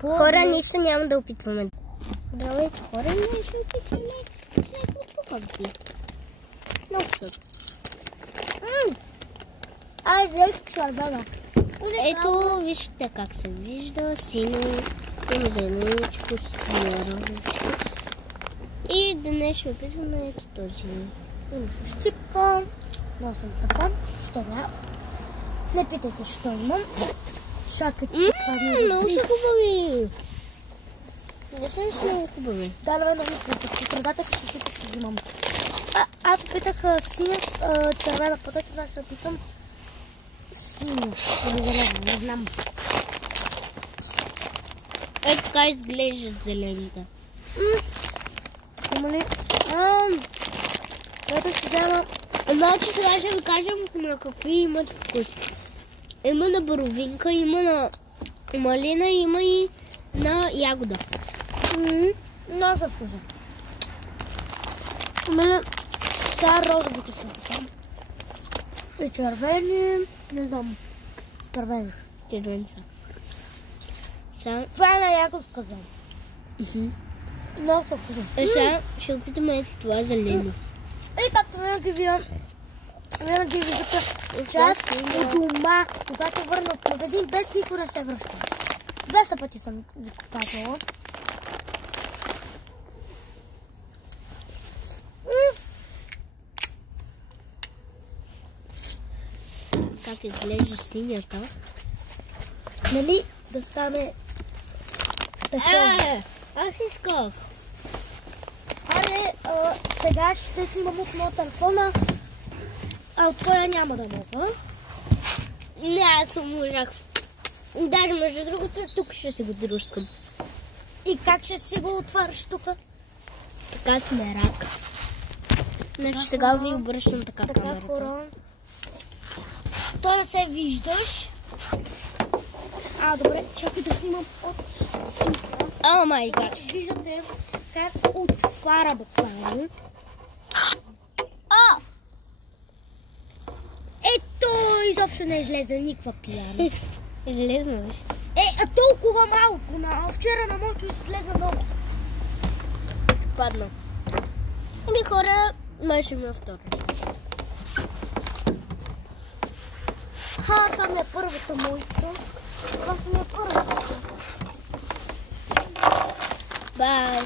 Хора, нищо няма да опитваме. Здравейте, хора, ние ще опитваме сметни похъбки. Много са. Взех червена. Ето, вижте как се вижда. Синьо, зеленичко, розовичко. И днес ще опитваме ето този. Щипка. Носим така. Що няма? Не питайте, що имам. Чакайте, че това не е. Много са хубави. Не са много хубави. Да, на мен много смисъл. По средата си взимам. Аз опитах синя, червена, по-точно да ще опитам синя или зелена, не знам. Ето така изглеждат зелените. Има ли? Ето ще взема. Значи сега ще ви кажем на какви имат вкус. Има на боровинка, има на малина, има и на ягода. Много са вкуса. Има ли сега розовите ще опитам? И червени, не знам. Червени. Червени са. Това е на ягодка знам. Много са вкуса. Сега ще опитаме ето това зелено. И както винаги ви виждате, че аз у дома, когато върна от магазин, без никой не се връща. 200 пъти съм ви казала. Как изглежда синята? Нали да стане така? Аз исках. Аре, сега ще снимам от моя телефона, а от твоя няма да мога. Не, аз можах. Даже между другото, тук ще си го дружкам. И как ще си го отваряш тук? Така с мерак. Значи сега ви обръщам така камерата. Хора. То не се виждаш. Добре, чакай да снимам от тук. О май гад. Виждате как отваря буквално. Ето, изобщо не излезе никаква пияна. Излезна, виж. Толкова малко. Вчера на моето излезе много. Падна. Еми хора, май ще има втора. Това ми е първата моето. Това ми е първата. Бай.